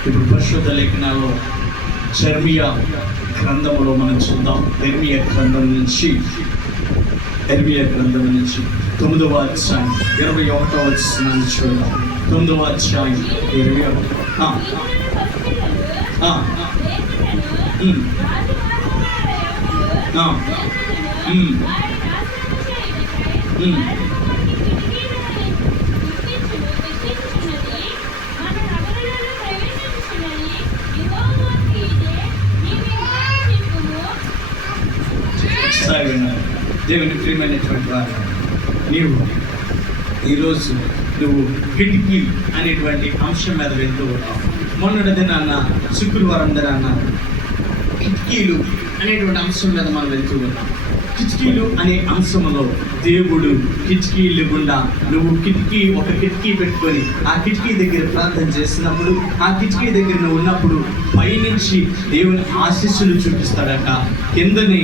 ఇప్పుడు పరిశుద్ధ లేఖనాల్లో చర్మియా గ్రంథంలో మనం చూద్దాం. ఎర్మియ గ్రంథం నుంచి ఎర్మియ గ్రంథం నుంచి తొమ్మిదవ అధ్యాయం ఇరవై ఒకటవ వచ్చినాన్ని చూద్దాం. తొమ్మిదవ అధ్యాయం ఇరవై ఒకటి. ఆ, విన్నారు దేవుని ప్రియమైనటువంటి వారు నీవు ఈరోజు నువ్వు కిటికీ అనేటువంటి అంశం మీద వెళ్తూ ఉన్నావు. మొన్నటి దినాన్న శుక్రవారం దినాన్న కిటికీలు అనేటువంటి అంశం మీద మనం వెళ్తూ ఉన్నాం. కిటికీలు అనే అంశంలో దేవుడు కిటికీలు గుండా నువ్వు కిటికీ ఒక కిటికీ పెట్టుకొని ఆ కిటికీ దగ్గర ప్రార్థన చేసినప్పుడు ఆ కిటికీ దగ్గర నువ్వు ఉన్నప్పుడు పైనుంచి దేవుని ఆశీస్సులు చూపిస్తాడట. కిందని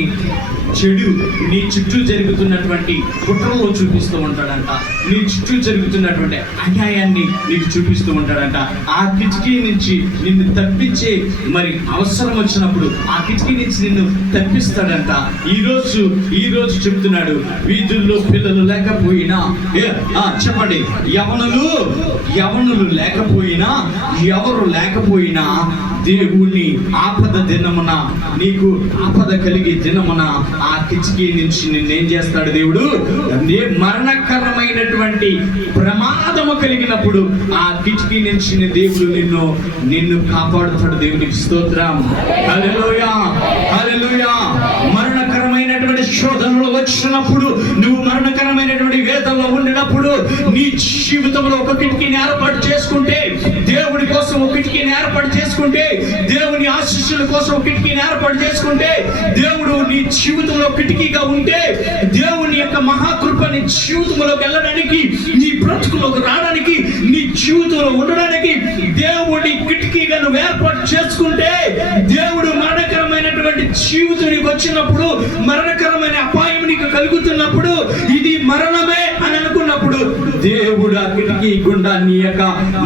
చెడు నీ చుట్టూ జరుగుతున్నటువంటి కుట్రలో చూపిస్తూ ఉంటాడంట. నీ చుట్టూ జరుగుతున్నటువంటి అన్యాయాన్ని నీకు చూపిస్తూ ఉంటాడంట. ఆ కిటికీ నుంచి నిన్ను తప్పించే మరి అవసరం వచ్చినప్పుడు ఆ కిటికీ నుంచి నిన్ను తప్పిస్తాడంట. ఈ రోజు ఈ రోజు చెప్తున్నాడు వీధుల్లో పిల్లలు లేకపోయినా ఏ, చెప్పండి. యవనులు యవనులు లేకపోయినా ఎవరు లేకపోయినా దేవుణ్ణి ఆపద దినమున నీకు ఆపద కలిగే దినమున ఆ కిటికీ నుంచి నిన్నేం చేస్తాడు దేవుడు? నే మరణకరమైనటువంటి ప్రమాదము కలిగినప్పుడు ఆ కిటికీ నుంచి దేవుడు నిన్ను నిన్ను కాపాడుతాడు దేవునికి స్తోత్రం. హల్లెలూయా! హల్లెలూయా! శోధనలు వచ్చినప్పుడు నువ్వు మరణకరమైనటువంటి వేదనలో ఉండినప్పుడు నీ జీవితంలో ఒక కిటికీని ఏర్పాటు చేసుకుంటే దేవుడి కోసం ఒక కిటికీని ఏర్పాటు చేసుకుంటే దేవుని ఆశీస్సుల కోసం ఒక కిటికీని ఏర్పాటు చేసుకుంటే దేవుడు నీ జీవితంలో కిటికీగా ఉంటే దేవుని యొక్క మహాకృప నీ జీవితంలోకి వెళ్ళడానికి నీ బ్రతుకులోకి రావడానికి నీ జీవితంలో ఉండడానికి దేవుడి కిటికీగా నువ్వు ఏర్పాటు చేసుకుంటే దేవుడు మన జీవితం నీకు వచ్చినప్పుడు మరణకరమైన అపాయం నీకు కలుగుతున్నప్పుడు ఇది మరణమే అని అనుకున్నప్పుడు దేవుడు అక్కడికి గుండా నీ యొక్క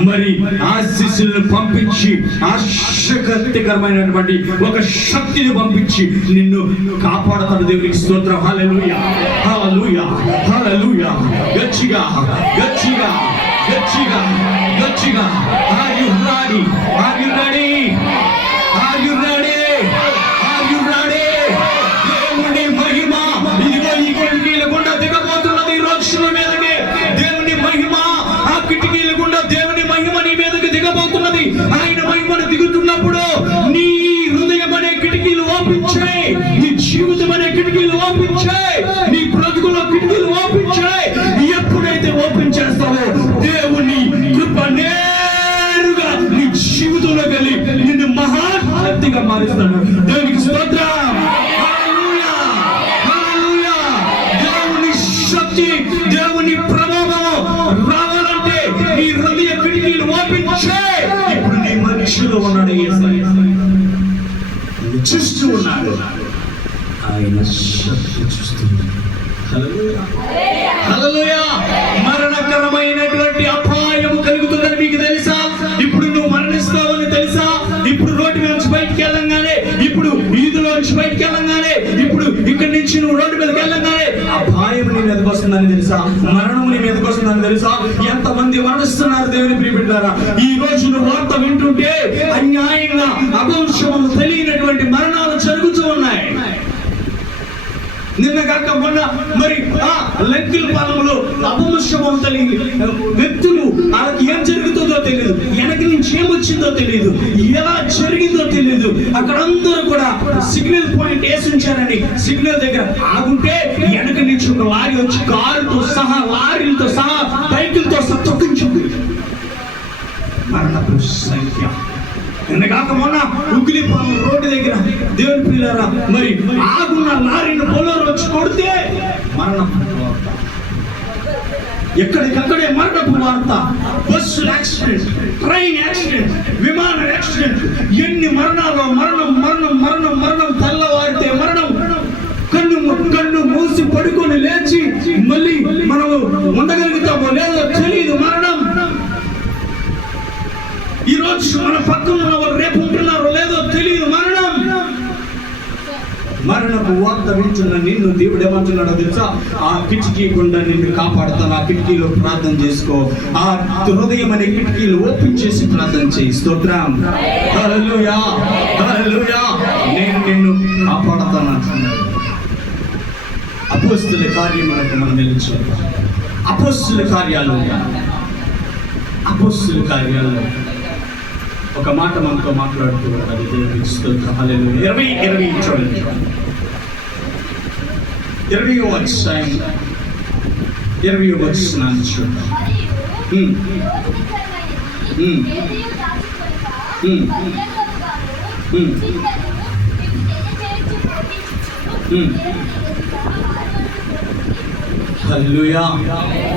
మరి ఆశీస్సులను పంపించి ఆశకర్తకరమైనటువంటి ఒక శక్తిని పంపించి నిన్ను కాపాడతాడు దేవునికి స్తోత్రం. హల్లెలూయా హల్లెలూయా హల్లెలూయా. గచ్చిగా గచ్చిగా గచ్చిగా గచ్చిగా are you ready are you ready నిన్ను ఉన్నాడు ఆయన శక్తి చూస్తున్నాడు మరణకరమైనటువంటి అపాయము కలుగుతుందని మీకు తెలుసా? ఇప్పుడు నువ్వు మరణిస్తావని తెలుసా? ఇప్పుడు రోడ్డు మీద నుంచి బయటికి వెళ్ళంగానే ఇప్పుడు వీధిలో నుంచి బయటికి వెళ్ళంగానే ఇప్పుడు ఇక్కడి నుంచి నువ్వు రోడ్డు మీదకి వెళ్ళంగానే అపాయం నీ మీదకి వస్తుందని తెలుసా? మరణం నీ మీదకి వస్తుందని తెలుసా? ఎంతమంది మరణిస్తున్నారు దేవుని ప్రియబిడ్డారా? ఈ రోజు నువ్వు వార్త వింటుంటే అన్యాయంగా అభంశములు తెలియనటువంటి మరణం జరుగుతూ ఉన్నాయి నిన్న కాక మొన్న మరి ఆ లెక్కల పాలనలో అపముష్యమం తెలియదు. వ్యక్తులు వాళ్ళకి ఏం జరుగుతుందో తెలియదు. వెనక నుంచి ఏమొచ్చిందో తెలియదు. ఎలా జరిగిందో తెలియదు. అక్కడ అందరూ కూడా సిగ్నల్ పాయింట్ వేసి ఉంచారని సిగ్నల్ దగ్గర ఆగుంటే వెనక నుంచి ఒక లారీ వచ్చి కారుతో సహా లారీలతో సహా బైకులతో సహా తొక్కించింది మరణపు సంఖ్య. కాక మొన్న ఉగిలిపాలెం రోడ్డు దగ్గర దేవుని పిల్లరా మరి ఆగున్న లారీని పొలం వచ్చి కొడితే మరణం ఎక్కడికక్కడే మరణపు వార్త. బస్సు యాక్సిడెంట్ ట్రైన్ యాక్సిడెంట్ విమాన యాక్సిడెంట్. ఎన్ని మరణాలు మరణం మరణం మరణం మరణం తెల్లవారితే మరణం. కన్ను కన్ను మూసి పడుకొని లేచి మళ్ళీ మనము ఉండగలుగుతామో లేదో తెలియదు. మరణం ఈ రోజు మన పక్కన ఉన్న వాళ్ళు రేపు ఉంటున్నారో లేదో తెలియదు. మరణం. మరణపు వార్త వింటున్న నిన్ను దేవుడు ఏమంటున్నాడో తెలుసా? ఆ కిటికీ గుండా నిన్ను కాపాడుతాను. ఆ కిటికీలో ప్రార్థన చేసుకో. ఆ హృదయం అనే కిటికీలు ఓపెన్ చేసి ప్రార్థన చేయి. స్తోత్రం. నేను నిన్ను కాపాడుతాను అంటున్నాడు. అపోస్తుల కార్యములకు మనం వెళ్ళచ్చు అపోస్తుల కార్యాలు. అపోస్తుల కార్యాలు. ఒక మాట మనతో మాట్లాడుతూ ఉన్నది దేవునికి స్తోత్రం. ఇరవై ఇరవై చూడండి ఇరవై వచ్చాయి ఇరవై వచ్చినాన్ని చూద్దాం. మరియు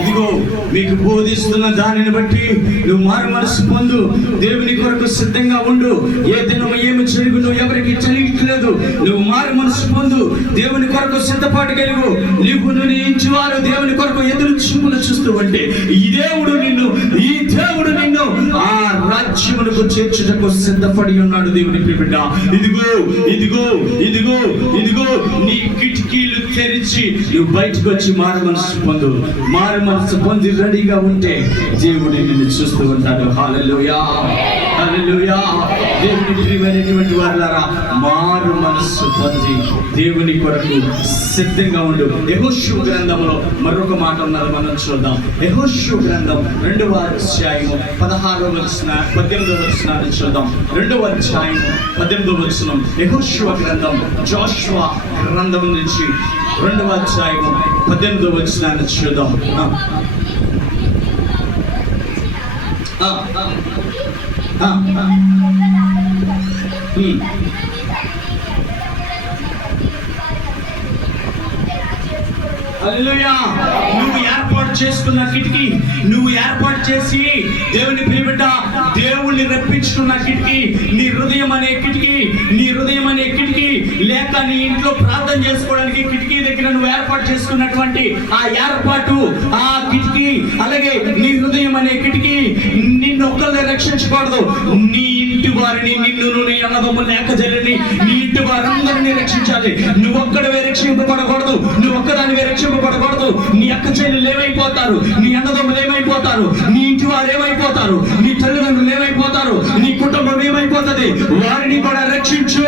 ఇదిగో మీకు బోధిస్తున్న దానిని బట్టి నువ్వు మారు మనసు పొందు. దేవుని కొరకు సిద్ధంగా ఉండు. ఏ దినం ఏమి జరుగును ఎవరికి తెలియట్లేదు. నువ్వు మారు మనసు పొందు. దేవుని కొరకు సిద్ధపాటు కలిగు. నీకు నువ్వు వారు దేవుని కొరకు ఎదురు చూపులు చూస్తూ ఉంటే ఈ దేవుడు నిన్ను ఈ దేవుడు నిన్ను ఆ రాజ్యమునకు చేర్చుటకు సిద్ధపడి ఉన్నాడు దేవుని బిడ్డ ఇదిగో ఇదిగో ఇదిగో ఇదిగో నీ కిటికీలు తెరిచి నువ్వు బయటకు వచ్చి మారు మనసు పొందు. మారు మనసు పొంది రెడీగా ఉంటే దేవుడు నిన్ను చూస్తూ ఉంటాడు. హాలలోయా హాలలోయా దేవుని ప్రియమైనటువంటి వారులారా మారు మనస్సు పొంది దేవుని కొరకు సిద్ధంగా ఉండు. యహోషు గ్రంథంలో మరొక మాట ఉన్నది మనం చూద్దాం. యహోషు గ్రంథం రెండవ అధ్యాయము పదహారవ స్నానం పద్దెనిమిదవ వచనాన్ని చూద్దాం. రెండవ అధ్యాయం పద్దెనిమిదవ వచనం. యెహోషువ గ్రంథం జోషువ గ్రంథం నుంచి రెండవ అధ్యాయము పద్దెనిమిదవ వచనాన్ని చూద్దాం. ఆ, ఆ, ఆ, నువ్వు ఏర్పాటు చేసుకున్న కిటికీ నువ్వు ఏర్పాటు చేసి దేవుని పిలిబిడ్డ దేవుణ్ణి రప్పించుకున్న కిటికీ నీ హృదయం అనే కిటికీ నీ హృదయం అనే కిటికీ లేక నీ ఇంట్లో ప్రార్థన చేసుకోవడానికి కిటికీ దగ్గర నువ్వు ఏర్పాటు చేసుకున్నటువంటి ఆ ఏర్పాటు ఆ కిటికీ అలాగే నీ హృదయం అనే కిటికీ నిన్ను ఒక్కరిని రక్షించకూడదు. నీ ఇంటి వారిని నిన్ను నీ అన్నదమ్ములు లేక జరిగి రక్షించాలి. నువ్వు ఒక్కడవే రక్షింపబడకూడదు. నువ్వు ఒక్కదానివే రక్షింపబడకూడదు. నీ అక్క చెల్లెలు ఏమైపోతారు? నీ అన్నదమ్ములు ఏమైపోతారు? నీ ఇంటి వారు ఏమైపోతారు? నీ తల్లిదండ్రులు ఏమైపోతారు? నీ కుటుంబం ఏమైపోతుంది? వారిని కూడా రక్షించు.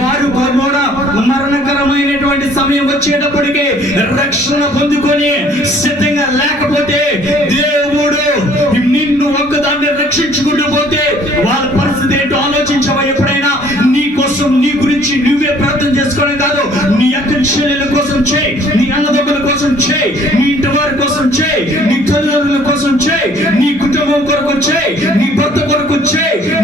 వారు కూడా మరణకరమైనటువంటి సమయం వచ్చేటప్పటికి రక్షణ పొందుకొని సిద్ధంగా లేకపోతే దేవుడు నిన్ను ఒక్కదాన్ని రక్షించుకుంటూ పోతే కుటుంబం కొరకు చేయి నీ భర్త కొరకు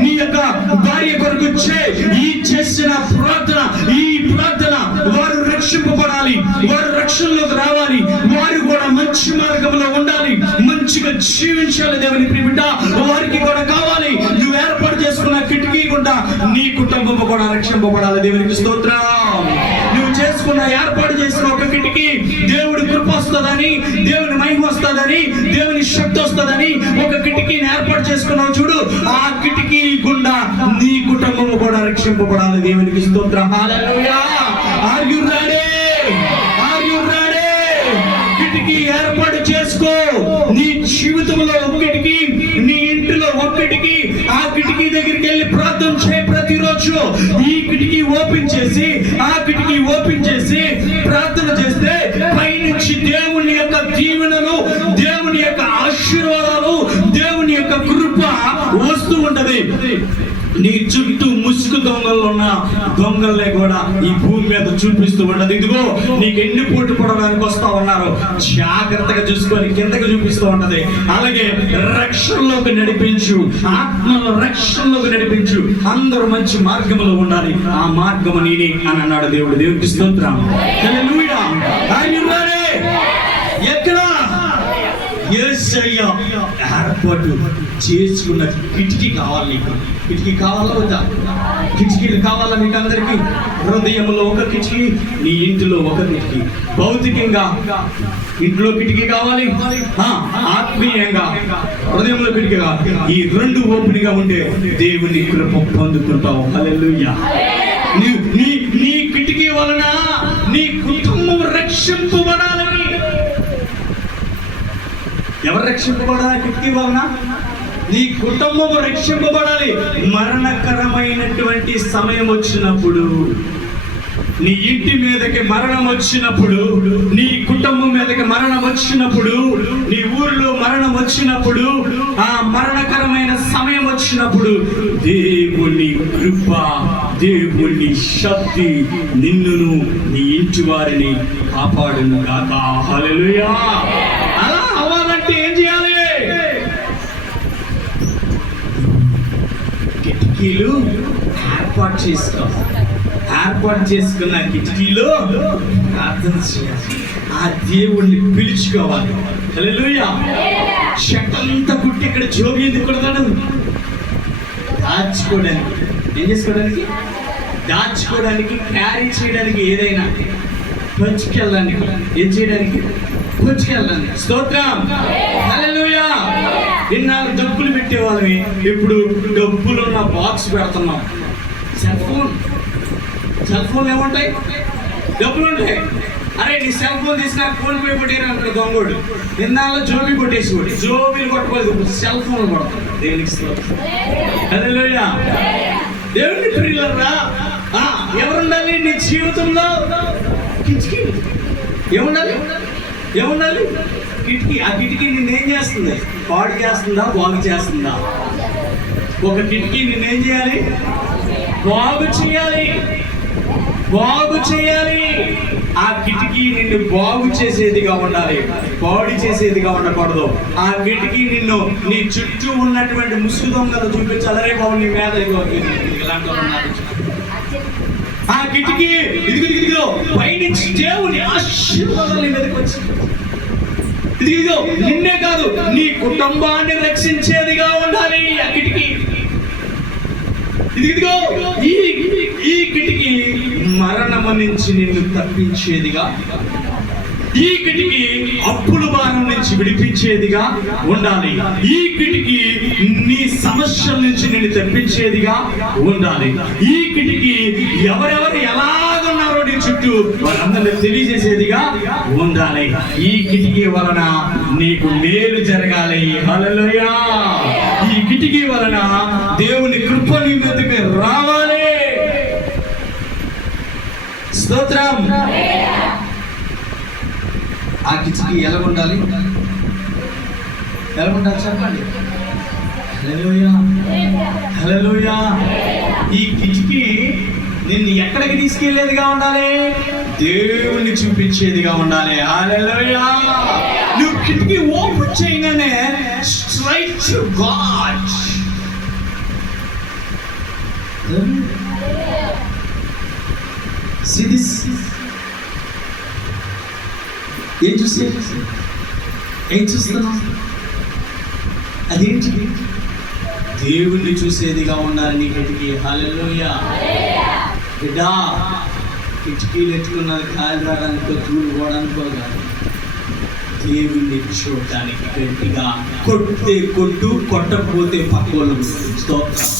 నీ యొక్క భార్య కొరకు చేయి ఈ చేసిన ప్రార్థన ఈ ప్రార్థన వారు రక్షింపబడాలి వారు రక్షణలోకి రావాలి వారు కూడా మంచి మార్గంలో ఉండాలి మంచిగా జీవించాలి దేవుని ప్రియబిడ్డ వారికి కూడా కావాలి నువ్వు ఏర్పాటు చేసుకున్న కిటికీ గుండా నీ కుటుంబం కూడా రక్షింపబడాలి దేవునికి స్తోత్రం. చేసుకున్న ఏర్పాటు చేసిన ఒక కిటికీ దేవుడి కృప వస్తుందని దేవుని మహిమ వస్తుందని దేవుని శక్తి వస్తుందని ఒక కిటికీని ఏర్పాటు చేసుకున్నావు చూడు. ఆ కిటికీ గుండా నీ కుటుంబము కూడా రక్షింపబడాలి. దేవునికి స్తోత్ర. హల్లెలూయా ఆర్ యు రెడీ ఒక్కటికి ఏర్పాటు చేసుకో. నీ జీవితంలో ఒక్కటికి నీ ఇంటిలో ఒక్కటికి ఆ కిటికీ దగ్గరికి వెళ్ళి ప్రార్థన చేయ ప్రతిరోజు. ఈ కిటికీ ఓపెన్ చేసి ఆ కిటికీ ఓపెన్ చేసి ప్రార్థన చేస్తే పైనుంచి దేవుని యొక్క దీవెనలు దేవుని యొక్క ఆశీర్వాదాలు దేవుని యొక్క కృప వస్తూ ఉంటది. నీ చుట్టూ ముసుగు దొంగలు ఉన్న దొంగలనే కూడా ఈ భూమి మీద చూపిస్తూ ఉండదు. ఇదిగో నీకు ఎన్ని పోటు పడడానికి వస్తా ఉన్నారు? జాగ్రత్తగా చూసుకొని కిందకి చూపిస్తూ ఉంటది. అలాగే రక్షణలోకి నడిపించు. ఆత్మలో రక్షణలోకి నడిపించు. అందరూ మంచి మార్గంలో ఉండాలి. ఆ మార్గము నేనే అని అన్నాడు దేవుడు. దేవుడికి స్తోత్రం. ఎక్కడ? యేసయ్య ఏర్పాటు చేసుకున్న కిటికీ కావాలి నీకు. కిటికీ కావాలా వద్దా? కిటికీలు కావాలా మీకు అందరికీ? హృదయంలో ఒక కిటికీ నీ ఇంటిలో ఒక కిటికీ. భౌతికంగా ఇంట్లో కిటికీ కావాలి? ఆత్మీయంగా హృదయంలో కిటికీ కావాలి. ఈ రెండు ఓపెన్గా ఉంటే దేవుని కృప పొందుకుంటావు. హల్లెలూయా. నీ నీ నీ కిటికీ వలన నీ కుటుంబం రక్షింపబడాలని. ఎవరు రక్షింపబడాలి కిటికీ వలన? నీ కుటుంబం రక్షింపబడాలి. మరణకరమైనటువంటి సమయం వచ్చినప్పుడు నీ ఇంటి మీదకి మరణం వచ్చినప్పుడు నీ కుటుంబం మీదకి మరణం వచ్చినప్పుడు నీ ఊరిలో మరణం వచ్చినప్పుడు ఆ మరణకరమైన సమయం వచ్చినప్పుడు దేవుని కృప దేవుని శక్తి నిన్నును నీ ఇంటి వారిని కాపాడును కాక హల్లెలూయా అలా అవ్వాలంటే ఏం చేయాలి కిటికీలు ఏర్పాటు చేసుకో ఏర్పాటు చేసుకున్న కిటికీలో ప్రార్థన చేయాలి. ఆ దేవుణ్ణి పిలుచుకోవాలి. హల్లెలూయా. చెట్టంతా కుట్టి ఇక్కడ జోగి ఎందుకు కొడతాడు? దాచుకోవడానికి. ఏం చేసుకోవడానికి? దాచుకోవడానికి క్యారీ చేయడానికి ఏదైనా. పంచుకెళ్ళడానికి. ఏం చేయడానికి? పంచుకెళ్ళడానికి. స్తోత్రం. హల్లెలూయా. ఇన్నాళ్ళు డబ్బులు పెట్టేవాళ్ళని ఇప్పుడు డబ్బులు ఉన్న బాక్స్ పెడుతున్నాం సెల్ ఫోన్ సెల్ ఫోన్ ఏముంటాయి డబ్బులు ఉంటాయి. అరే నీ సెల్ ఫోన్ తీసినా ఫోన్ పే కొట్టేరా అంటాడు దొంగోడు. నిన్నాళ్ళు జోబీ కొట్టేసి కొట్టి జోబీలు కొట్టకూడదు ఇప్పుడు సెల్ ఫోన్ కొడతాం దేవునికి స్తోత్రం దేవుని ప్రియులరా ఎవరుండాలి నీ జీవితంలో? కిటికీ ఏముండాలి? ఏముండాలి? కిటికీ ఆ కిటికీ నిన్నేం చేస్తుంది? పాడు చేస్తుందా? బాగు చేస్తుందా? ఒక కిటికీ నిన్నేం చేయాలి? బాగు చేయాలి. బాగు చేయాలి. ఆ కిటికీ నిన్ను బాగు చేసేదిగా ఉండాలి. బాడీ చేసేదిగా ఉండకూడదు. ఆ కిటికీ నిన్ను నీ చుట్టూ ఉన్నటువంటి ముసుగు దొంగలు చూపించాలరే బాబు నీ మీద ఆ కిటికీ ఇదిగో ఇదిగో, పైనుంచి దేవుని ఆశీర్వాదాలు మీదకి వచ్చింది ఇదిగో నిన్నే కాదు నీ కుటుంబాన్ని రక్షించేదిగా ఉండాలి ఆ కిటికీ ఇదిగో ఈ ఈ కిటికీ మరణము నుంచి నిన్ను తప్పించేదిగా ఈ కిటికీ అప్పుల భారం నుంచి విడిపించేదిగా ఉండాలి. ఈ కిటికీ నీ సమస్యల నుంచి నిన్ను తప్పించేదిగా ఉండాలి. ఈ కిటికీ ఎవరెవరు ఎలా చుట్టూ వాళ్ళందరినీ తెలియజేసేదిగా ఉండాలి. ఈ కిటికీ వలన నీకు మేలు జరగాలి. హల్లెలూయా. ఈ కిటికీ వలన దేవుని కృప నీ మీదకి రావాలి. స్తోత్రం. ఆ కిటికీ ఎలా ఉండాలి? ఎలా ఉండాలి చెప్పండి? హలోయా హలోయా ఈ కిటికీ నిన్ను ఎక్కడికి తీసుకెళ్ళేదిగా ఉండాలి? దేవుణ్ణి చూపించేదిగా ఉండాలి. నువ్వు కిటికీ ఓపెన్ చేయగానే straight to God See this? ఏం చూసే ఏం చూస్తున్నావు అదేంటి దేవుణ్ణి చూసేదిగా ఉండాలి నీ కిటికీ బిడ్డా కిటికీలు ఎత్తుకున్నది కాలు రావడానికో తూలు పోవడానికో కాదు. దేవుణ్ణి చూడటానికి గట్టిగా కొట్టే కొట్టు కొట్టకపోతే పక్కోళ్ళు స్తోత్రం.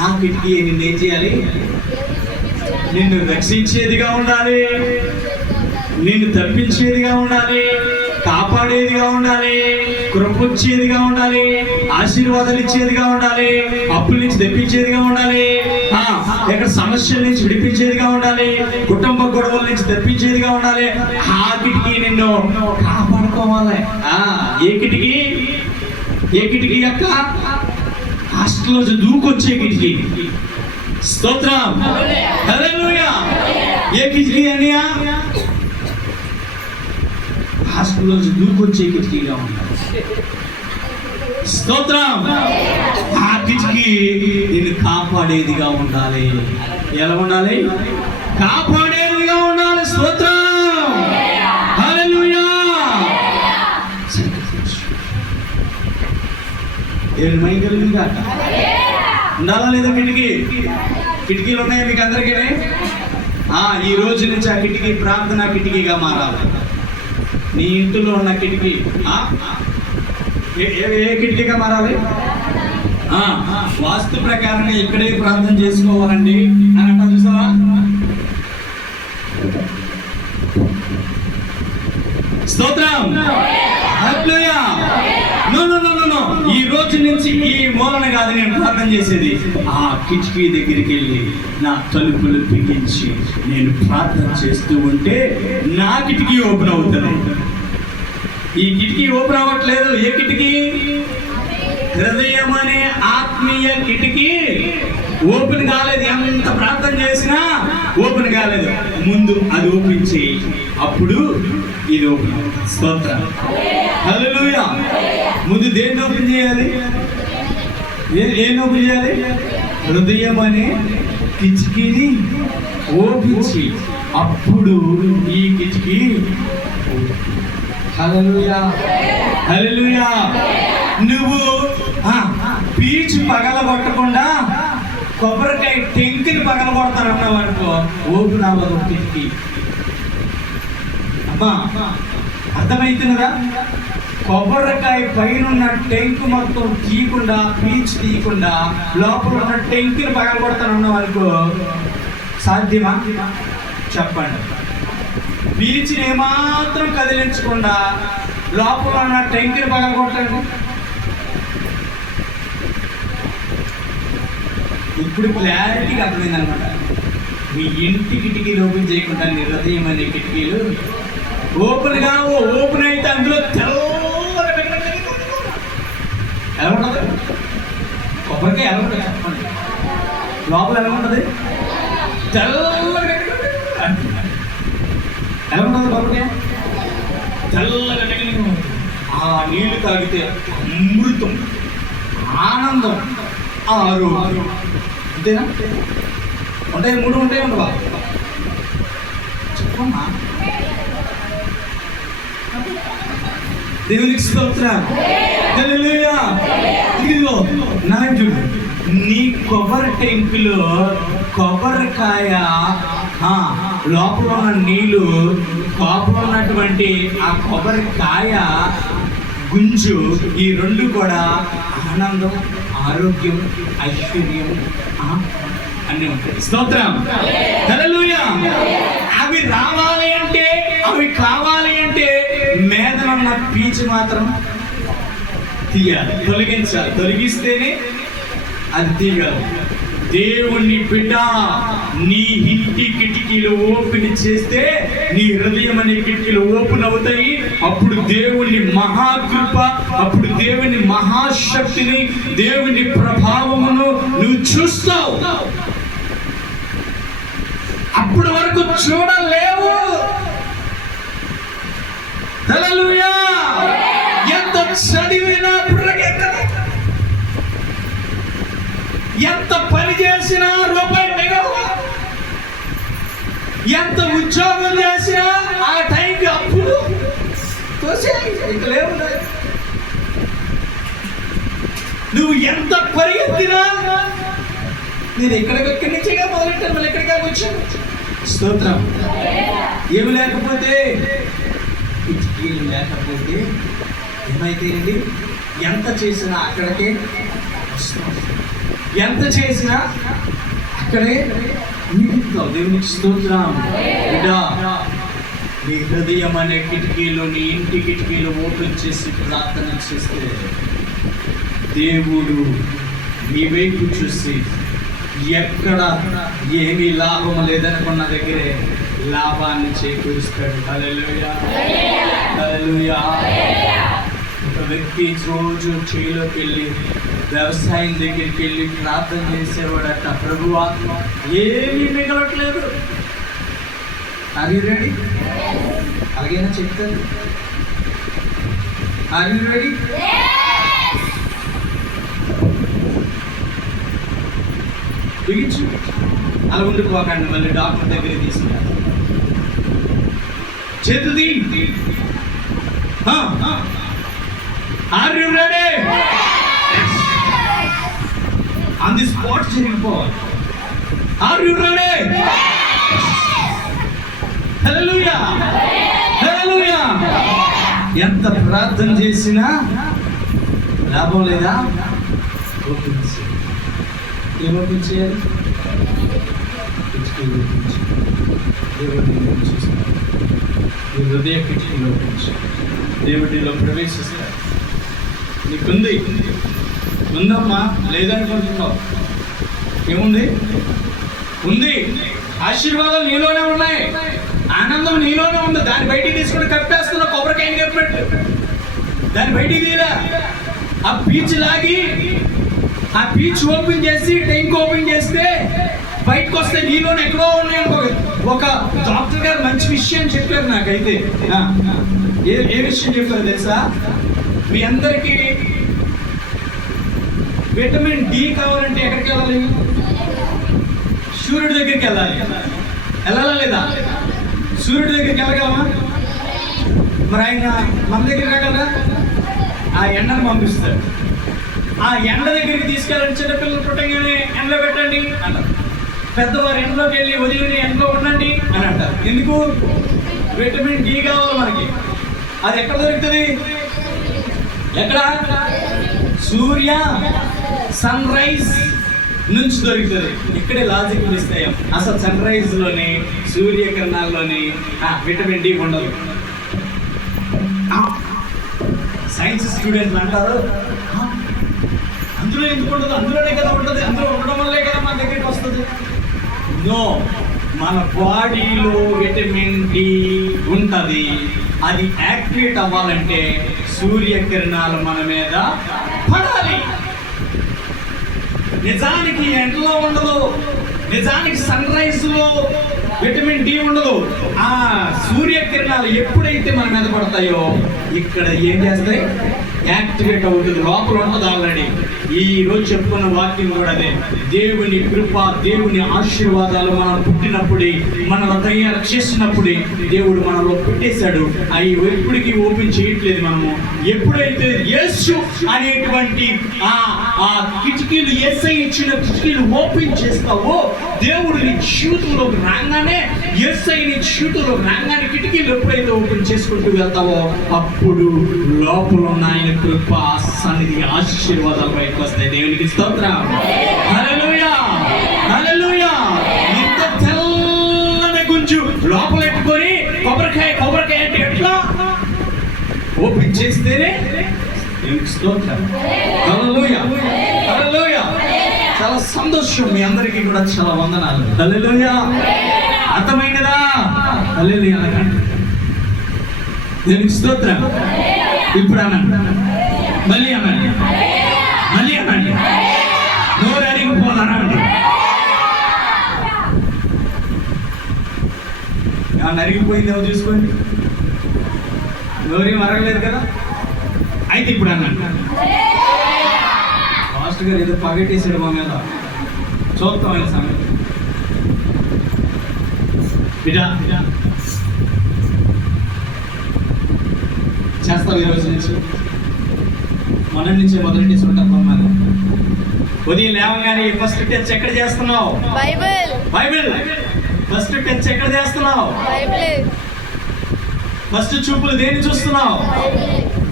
ఆ కిటికీ నిన్ను ఏం చేయాలి? నిన్ను రక్షించేదిగా ఉండాలి. నిన్ను తప్పించేదిగా ఉండాలి కాపాడేదిగా ఉండాలి కృపొచ్చేదిగా ఉండాలి ఆశీర్వాదాలు ఇచ్చేదిగా ఉండాలి అప్పుల నుంచి తెప్పించేదిగా ఉండాలి ఎక్కడ సమస్యల నుంచి విడిపించేదిగా ఉండాలి కుటుంబ గొడవల నుంచి తెప్పించేదిగా ఉండాలి. ఆ కిటికీ నిన్ను కాపాడుకోవాలి. ఆ, ఏ కిటికీ? ఏ కిటికీ యొక్క హాస్టల్ నుంచి దూకొచ్చే కిటికీ. స్తోత్రం. ఏ కిటికీ అనియా హాస్టల్ నుంచి దూకొచ్చే కిటికీగా ఉండాలి స్తోత్రం! ఆ కిటికీ నిన్ను కాపాడేదిగా ఉండాలి. ఎలా ఉండాలి? కాపాడేదిగా ఉండాలి. స్తోత్రం! ఏడు మై కలిగింది కాక? ఉండాలా లేదా కిటికీ? కిటికీలు ఉన్నాయి మీకు అందరికీ ఈ రోజు నుంచి ఆ కిటికీ ప్రార్థన కిటికీగా మారాలి. నీ ఇంటిలో ఉన్న కిటికీ? ఏ- కిటికీగా మారాలి? వాస్తు ప్రకారంగా ఇక్కడే ప్రార్థన చేసుకోవాలండి. అని అంటా చూసావా? స్తోత్రం. No no no. ఈ రోజు నుంచి ఈ మూలన కాదు నేను ప్రార్థన చేసేది. ఆ కిటికీ దగ్గరికి వెళ్ళి నా తలుపులు బిగించి నేను ప్రార్థన చేస్తూ ఉంటే నా కిటికీ ఓపెన్ అవుతుంది. ఈ కిటికీ ఓపెన్ అవ్వట్లేదు. ఏ కిటికీ? హృదయం అనే ఆత్మీయ కిటికీ ఓపెన్ కాలేదు. ఎంత ప్రార్థన చేసినా ఓపెన్ కాలేదు. ముందు అది ఓపెన్ చేయి. అప్పుడు ఇది ఓపెన్. స్తోత్రం. ముందు దేన్ని ఓపెన్ చేయాలి? ఏం ఓపెన్ చేయాలి? హృదయం అనే కిటికీని ఓపించి. అప్పుడు ఈ కిటికీ హల్లెలూయా. హల్లెలూయా. నువ్వు ఆ, పీచు పగల కొట్టకుండా కొబ్బరికాయ టెంకిని పగల కొడతానన్నావు అనుకో ఓపెన్ అవ్వదు కిటికీ అమ్మా అర్థమవుతున్నదా కొబ్బరికాయ పైన ఉన్న టెంక్ మొత్తం తీయకుండా పీచ్ తీయకుండా లోపల ఉన్న టెంక్ని పగల ఉన్న వాళ్ళకు సాధ్యమా? చెప్పండి. పీచ్ని ఏమాత్రం కదిలించకుండా లోపల ఉన్న టెంక్ని పగలగొట్టండి ఇప్పుడు క్లారిటీగా అర్థమైంది అనమాట మీ ఇంటి కిటికీలు ఓపెన్ చేయకుండా నిర్దయం హృదయం అనే కిటికీలు ఓపెన్గా ఓపెన్ అయితే అందులో తెల్ల ఎలా ఉంటుంది? కొబ్బరికాయ ఎలా ఉంటుంది? చెప్పండి లోపల ఎలా ఉంటుంది? తెల్లగా ఎలా ఉంటుంది కొబ్బరికాయ? తెల్లగా ఉంటుంది. ఆ నీళ్ళు తాగితే అమృతం ఆనందం ఆరు అంతేనా? ఉంటాయి మూడు ఉంటాయి ఉండవా? చెప్పమ్మా. దేవునికి స్తోత్రం. ఇదిగో నాయకుడు నీ కొబ్బరి టెంకులో కొబ్బరికాయ లోపల ఉన్న నీళ్ళు లోపల ఉన్నటువంటి ఆ కొబ్బరికాయ గుంజు ఈ రెండు కూడా ఆనందం ఆరోగ్యం ఐశ్వర్యం అన్ని అన్నీ ఉంటాయి. స్తోత్రం. హల్లెలూయా అవి రావాలి అంటే అవి కావాలి అంటే మేదనున్న పీచు మాత్రం తీయాలి. తొలగించాలి. తొలగిస్తేనే అది తీయగలం. దేవుణ్ణి బిడ్డ నీ ఇంటి కిటికీలు ఓపెన్ చేస్తే నీ హృదయం అనే కిటికీలు ఓపెన్ అవుతాయి. అప్పుడు దేవుని మహాకృప అప్పుడు దేవుని మహాశక్తిని దేవుని ప్రభావమును నువ్వు చూస్తావు. అప్పుడు వరకు చూడలేవు. ఎంత చదివినా బ్రగెక్కదు ఎంత పని చేసినా రూపాయి మిగలదు ఎంత ఉద్యోగం చేసినా ఆ టైంకి అప్పులు తోసేయ్, ఇంక లేవు. నువ్వు ఎంత పరిగెత్తినా నేను ఎక్కడికి ఎక్కడి నుంచిగా మొదలెట్టాను మళ్ళీ ఎక్కడికి వచ్చాను? స్తోత్రం. ఏమి లేకపోతే వీళ్ళు లేకపోతే ఏమైతేనండి? ఎంత చేసినా అక్కడికే ఎంత చేసినా అక్కడే మిగులుతావు దేవునికి స్తోత్రం. ఇడా నీ హృదయం అనే కిటికీలో నీ ఇంటి కిటికీలో ఓపెన్ చేసి ప్రార్థన చేస్తే దేవుడు నీ వైపు చూసి ఎక్కడ ఏమీ లాభం లేదనుకున్న దగ్గరే లాభాన్ని చేకూరుస్తాడు. ఒక వ్యక్తి రోజు చేలోకి వెళ్ళి వ్యవసాయం దగ్గరికి వెళ్ళి ప్రార్థన చేసేవాడట. ఆత్మ ఏమీ మిగలట్లేదు. అది రెడీ అలాగైనా చెప్తాను. అది you బిగించు. అలా ఉండిపోకండి. మళ్ళీ డాక్టర్ దగ్గర తీసుకురా తీసుకెళ్ళాలి చేతుది are you ready on the spot చేయకపోవాలి are you ready హల్లెలూయా హల్లెలూయా ఎంత ప్రార్థన చేసినా లాభం లేదా? ఓపెన్ దేవుడిని హృదయ కిటికీలు ఓపెన్ దేవుడిలో ప్రవేశిస్తారు. నీకుంది? ఉందమ్మా లేదనుకుంటున్నావు. ఏముంది? ఉంది. ఆశీర్వాదాలు నీలోనే ఉన్నాయి. ఆనందం నీలోనే ఉంది. దాన్ని బయటికి తీసుకుని కప్పేస్తున్న కొబ్బరికాయ కప్పెట్టు దాన్ని బయటికి తీరా. ఆ పీచ్ లాగి ఆ పీచ్ ఓపెన్ చేసి టెంక్ ఓపెన్ చేస్తే బయటకు వస్తే నీలోనే ఎక్కడో ఉన్నాయి ఒక డాక్టర్ గారు మంచి విషయం చెప్పారు నాకైతే. ఏ ఏ విషయం చెప్పారు తెలుసా? మీ అందరికీ విటమిన్ డి కావాలంటే ఎక్కడికి వెళ్ళాలి? సూర్యుడి దగ్గరికి వెళ్ళాలి. వెళ్ళాలా లేదా? సూర్యుడి దగ్గరికి వెళ్ళగలమా? మరి ఆయన మన దగ్గర రాగలరా? ఆ ఎండను పంపిస్తాడు. ఆ ఎండ దగ్గరికి తీసుకెళ్ళండి చిన్నపిల్లలు పుట్టగానే ఎండలో పెట్టండి అంటారు పెద్దవారు ఇంట్లోకి వెళ్ళి వదిలిని ఎండలో ఉండండి అని అంటారు. ఎందుకు? విటమిన్ డి కావాలి మనకి. అది ఎక్కడ దొరుకుతుంది? ఎక్కడ? సూర్య సన్ రైజ్ నుంచి దొరుకుతుంది. ఇక్కడే లాజిక్ ఇస్తాయి అసలు సన్ రైజ్లోని సూర్యకిరణాల్లోని ఆ, విటమిన్ డి ఉండదు. సైన్స్ స్టూడెంట్లు అంటారు. అందులో ఎందుకు ఉండదు? అందులోనే కదా ఉంటుంది. అందులో ఉండడం వల్లే కదా మన దగ్గరికి వస్తుంది. నో మన బాడీలో విటమిన్ డి ఉంటుంది. అది యాక్టివేట్ అవ్వాలంటే సూర్యకిరణాలు మన మీద పడాలి. నిజానికి ఎండలో ఉండదు. నిజానికి సన్ రైజ్లో విటమిన్ డి ఉండదు. ఆ సూర్యకిరణాలు ఎప్పుడైతే మన మీద పడతాయో ఇక్కడ ఏం చేస్తాయి? యాక్టివేట్ అవుతుంది. లోపల ఉన్నది ఆల్రెడీ ఈ రోజు చెప్పుకున్న వాక్యం కూడా అదే. దేవుని కృప దేవుని ఆశీర్వాదాలు మనం పుట్టినప్పుడే మనలో తయారు చేసినప్పుడే దేవుడు మనలో పుట్టేశాడు. అవి ఎప్పటికీ ఓపెన్ చేయట్లేదు మనము. ఎప్పుడైతే యేసు అనేటువంటి ఆ ఆ కిటికీలు ఎస్ఐ ఇచ్చిన కిటికీలు ఓపెన్ చేస్తావో దేవుడు నీ జీవితంలో రాగానే ఎస్ఐ నీ జీవితంలో రాగానే కిటికీలు ఎప్పుడైతే ఓపెన్ చేసుకుంటూ వెళ్తావో అప్పుడు లోపల ఉన్న ఆయన కృప సన్నిధి ఆశీర్వాదాలు బయటకు వస్తాయి దేవునికి స్తోత్రం. హల్లెలూయా! హల్లెలూయా! ఇంత తెల్లని గుంజు లోపల పెట్టుకొని కొబ్బరికాయ కొబ్బరికాయ అంటే ఎట్లా? ఓపెన్ చేస్తేనే దేవునికి స్తోత్రం. హల్లెలూయా! హల్లెలూయా! చాలా సంతోషం మీ అందరికీ కూడా చాలా వందనాలు. హల్లెలూయా! అర్థమైనదా హల్లెలూయా అనకండి. దేవునికి స్తోత్రం. ఇప్పుడు అనండి మళ్ళీ అనండి మళ్ళీ అనండి నోరు అరిగిపోతానండి ఏమన్నా అరిగిపోయిందేమో చూసుకోండి. నోరేం అరగలేదు కదా? అయితే ఇప్పుడు అన్నాడు ఫాస్ట్ గారు ఏదో పగటేసాడు మా మీద. చూద్దాం ఆయన సంగతి. బిడ్డా చేస్తావు ఈ రోజు నుంచి. మన నుంచి మొదటి తీసుకుంటాం మన ఉదయం లేవగానే ఫస్ట్ టచ్ ఎక్కడ చేస్తున్నావు? బైబిల్. బైబిల్. ఫస్ట్ టచ్ ఎక్కడ చేస్తున్నావు? బైబిల్. ఫస్ట్ చూపులు దేన్ని చూస్తున్నావు?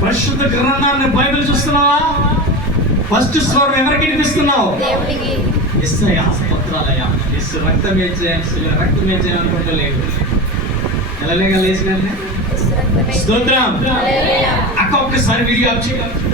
పరిశుద్ధ గ్రంథాన్ని బైబిల్ చూస్తున్నావా? ఫస్ట్ స్వరం ఎవరికి వినిపిస్తున్నావు? దేవుడికి ఎస్ఐ స్తోత్రాలయ ఎస్ రక్తం వేచే రక్తం వేచే అనుకుంటూ లేదు ఎలాగ లేచినట్టే స్తోత్రం. అక్క ఒక్కసారి వీడియో ఆఫ్ చేయాలి